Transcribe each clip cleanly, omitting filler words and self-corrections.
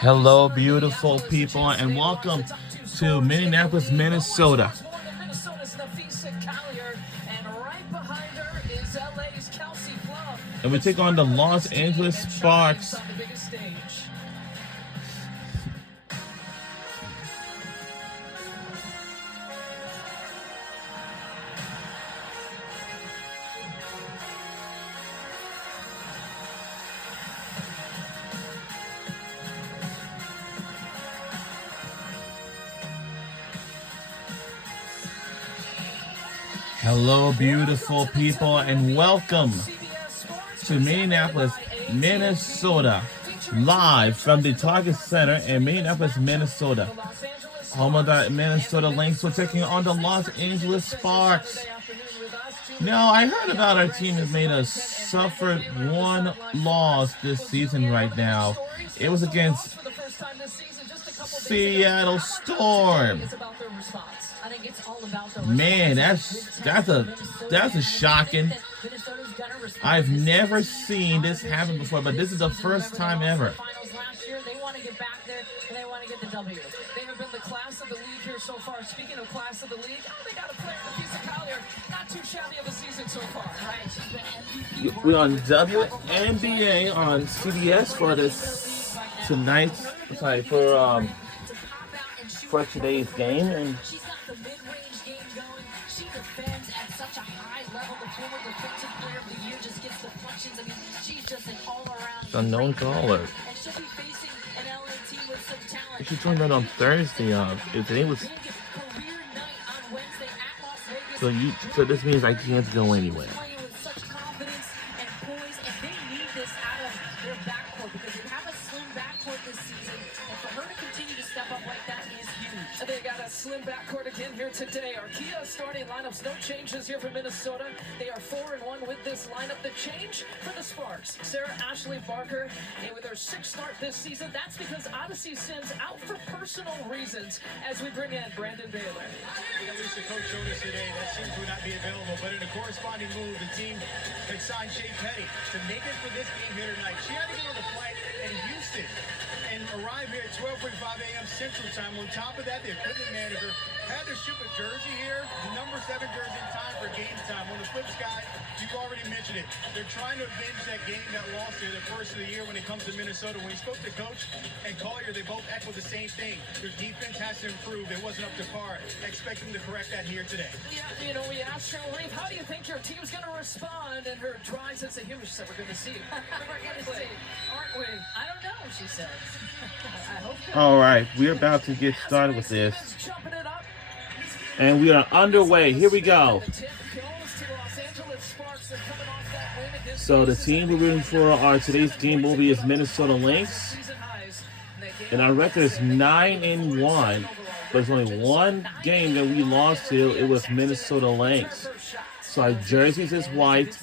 Hello, beautiful people, and welcome to Minneapolis, Minnesota. And we take on the Los Angeles Sparks. Hello, beautiful people, and welcome to Minneapolis, Minnesota, live from the Target Center in Minneapolis, Minnesota. Home of the Minnesota Lynx. We're taking on the Los Angeles Sparks. Now, I heard about our team has made us suffer one loss this season right now. It was against Seattle Storm. Man, that's a shocking. I've never seen this happen before, but this is the first time ever. They want to get back there and they want to get the W. They have been the class of the league here so far. Speaking of class of the league, they got a player in a piece of Collier. Not too shabby of a season so far. Right. We're on WNBA on CBS for this tonight's for today's game, and she's got the mid-range game going. She defends at such a high level. The former defensive player of the year just gets deflections. I mean, she's just an all-around unknown caller. And she'll be facing an LA team with some talent. She joined that on Thursday. Today was. So this means I can't go anywhere. They got a slim backcourt again here today. Arkia starting lineups, no changes here for Minnesota. They are 4-1 with this lineup. The change for the Sparks, Sarah Ashley Barker, and with her 6th start this season, that's because Odyssey Sims out for personal reasons as we bring in Brandon Baylor. At least the coach showed us today that Sims would not be available, but in a corresponding move, the team had signed Shea Petty to make it for this game here tonight. She had to get on a flight in Houston and arrive here at 12:45 a.m. Central Time. On top of that, the equipment manager had to ship a jersey here, the number 7 jersey in time for game time. On the flip side, you've already mentioned it. They're trying to avenge that game that lost here the first of the year when it comes to Minnesota. When he spoke to Coach and Collier, they both echoed the same thing. Their defense has to improve. It wasn't up to par. Expecting to correct that here today. Yeah, we asked her, Reeve, how do you think your team's going to respond? And her dry sense of humor, she said, we're going to see. We're going to see, aren't we? I don't know, she said. All right, we're about to get started with this. And we are underway. Here we go. So the team we're rooting for our today's game movie is Minnesota Lynx. And our record is 9-1. There's only one game that we lost to. It was Minnesota Lynx. So our jerseys is white,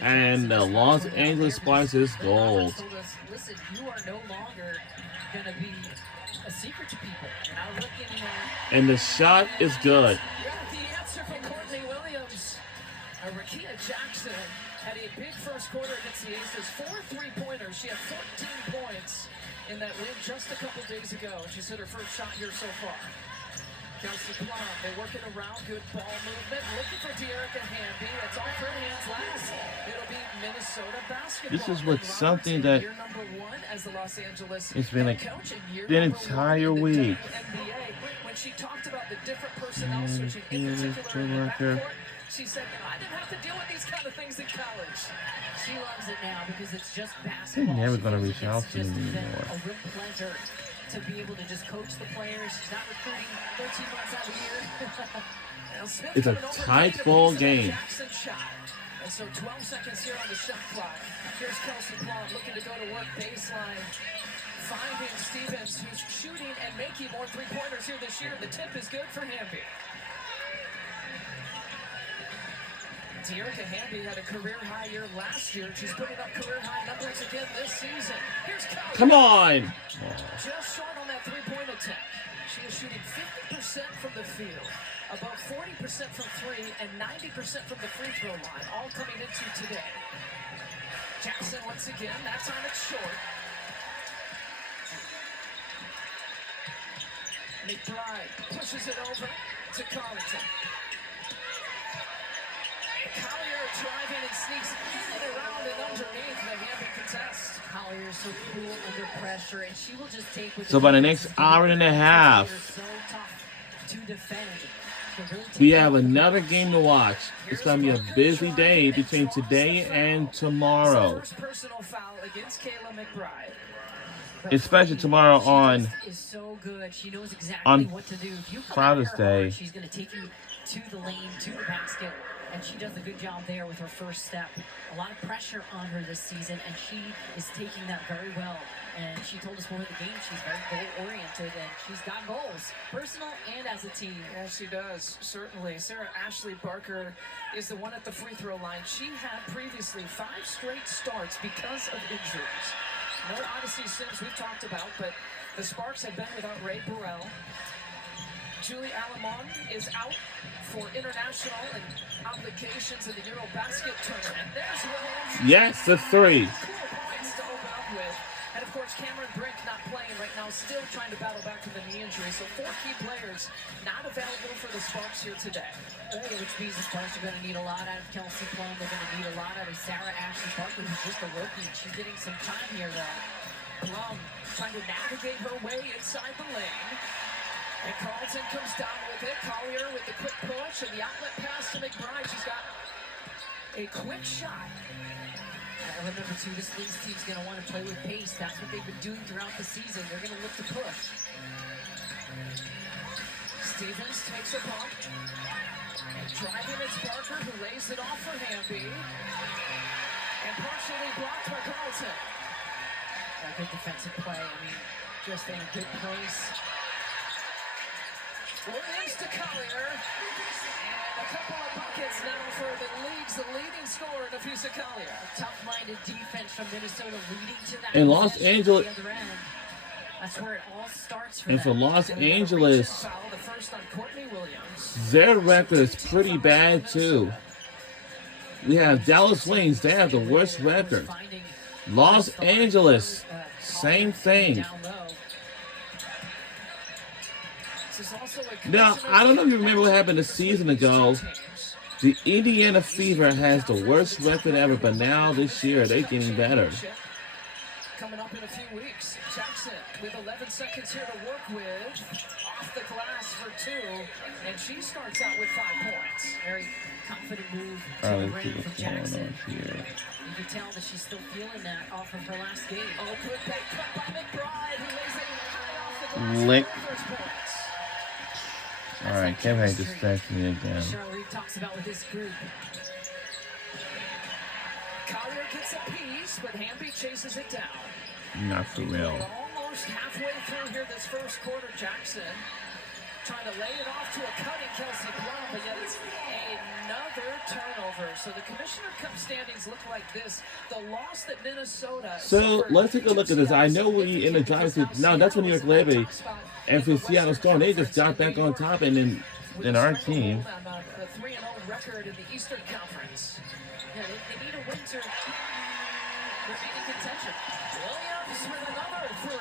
and the Los Angeles Sparks is gold. Listen, you are no longer going to be a secret to people. And the shot is good. The answer from Courtney Williams. Rakia Jackson had a big first quarter against the Aces. 4 3-pointers. She had 14 points in that win just a couple days ago. She's hit her first shot here so far. Kelsey Plum, they're working around, good ball movement. Looking for De'Erica Hamby. That's off her hands last. It'll be Minnesota basketball. This is what something that year number 1 as the Los Angeles it's been like the entire week. When she talked about the different personnel switching in particular in the backcourt, she said, I didn't have to deal with these kind of things in college. She loves it now because it's just basketball. They're never going to reach out to me anymore. A real pleasure to be able to just coach the players. She's not recruiting 13 months out of the year. It's a tight ball game. And so 12 seconds here on the shot clock. Here's Kelsey Plum looking to go to work baseline. Finding Stevens, who's shooting and making more 3-pointers here this year. The tip is good for Hamby. De'Erica Hamby had a career-high year last year. She's putting up career-high numbers again this season. Here's Kelsey. Come on! Just short on that 3-point attempt. She is shooting 50% from the field, about 40% from 3, and 90% from the free throw line, all coming into today. Jackson once again, that time it's short. McBride pushes it over to Carlton. Collier driving and sneaks in and around and underneath the Hamby contest. Collier is so cool under pressure, and she will just take with So by the next hour and a half, so tough to defend. we have another game to watch. It's going to be a busy day between today and tomorrow. First personal foul against Kayla McBride. Especially tomorrow on is so good. She knows exactly on what to do. If you come Father's after her, Day. she's going to take you to the lane, to the basket, and she does a good job there with her first step. A lot of pressure on her this season, and she is taking that very well. And she told us before the game she's very goal-oriented, and she's got goals, personal and as a team. Yeah, she does, certainly. Sarah Ashley Barker is the one at the free throw line. She had previously 5 straight starts because of injuries. No Odyssey Sims we've talked about, but the Sparks have been without Ray Burrell. Julie Alamon is out for international and obligations in the Eurobasket tournament. There's Williams. Yes, the 3. Cool points to open up with. And of course, Cameron Brink not playing right now, still trying to battle back from the knee injury. So 4 key players not available for the Sparks here today. Which means the Sparks are going to need a lot out of Kelsey Plum. They're going to need a lot out of Sarah Ashley Barker, who's just a rookie. She's getting some time here, though. Plum trying to navigate her way inside the lane. And Carlton comes down with it. Collier with the quick push and the outlet pass to McBride. She's got a quick shot. Remember, too, this Lynx team's going to want to play with pace. That's what they've been doing throughout the season. They're going to look to push. Stevens takes a bump. And driving it's Barker, who lays it off for Hamby. And partially blocked by Carlton. A good defensive play. I mean, just in a good place. Williams to Collier. And a couple of buckets now for the league's leading scorer, Nafisa Collier. A tough-minded defense from Minnesota leading to that. And Los Angeles. The other end. That's where it all starts for And for them. Los Angeles, Foul, the first on Courtney Williams. their record is pretty bad too. We have Dallas Wings. They have the worst record. Los Angeles, same thing. Down low. This is also a Now, I don't know if you remember what happened a season ago. The Indiana Fever has the worst record ever, but now this year they're getting better. Coming up in a few weeks, Jackson with 11 seconds here to work with. Off the glass for 2, and she starts out with 5 points. Very confident move to All the right, rim see for what's going Jackson. on here. You can tell that she's still feeling that off of her last game. Oh, good bait cut by McBride, who lays it high off the glass Lick. for her first points. All right, Kevin distracted me again. Charlie talks about with this group. Collier gets a piece, but Hamby chases it down. Not for real. We're almost halfway through here this first quarter. Jackson trying to lay it off to a cutting Kelsey Plum, but yet it's another turnover. So the Commissioner Cup standings look like this. The loss that Minnesota So suffered let's take a look at this. I know we in the driver's seat. No, that's when New York Liberty. And for Seattle Storm, they just got back on top, and then our team. The 3-0 record in the Eastern Conference. Yeah, they need a win to remain in contention. Williams with another 3.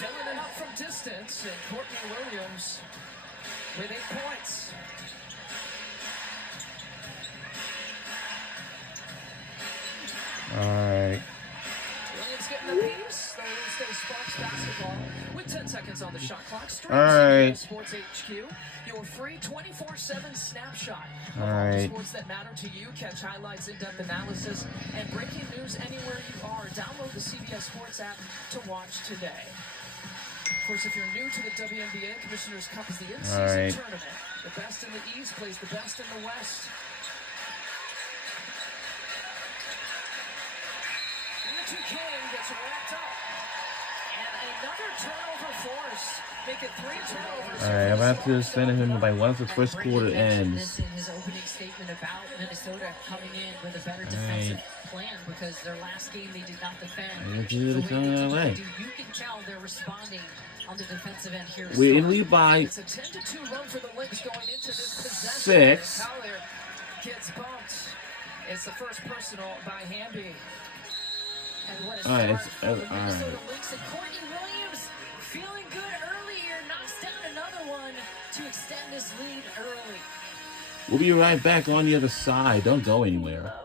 Filling it up from distance, and Courtney Williams with 8 points. All right. Williams getting a piece. The Wednesday Sparks basketball with 10 seconds on the shot clock. Stream All right. Sports HQ, your free 24/7 snapshot of All all the right. sports that matter to you. Catch highlights, in-depth analysis, and breaking news anywhere you are. Download the CBS Sports app to watch today. Of course, if you're new to the WNBA, Commissioner's Cup is the in-season right. tournament. The best in the East plays the best in the West. Andrew King gets wrapped up. And another turnover force. Make it 3 turnovers. All right, I'm about to send him by once the first Brady quarter mentioned ends. this in his opening statement about Minnesota coming in with a better defensive plan because their last game they did not defend. They did it coming our way. You can tell they're responding on the defensive end here. We lead by It's a 10-2 run for the Lynx going into this possession. 6. Collier gets bumped. It's the first personal by Hamby. And what a All right, start for the all right. Minnesota Lynx and Courtney Williams feeling good early this lead early. We'll be right back on the other side. Don't go anywhere.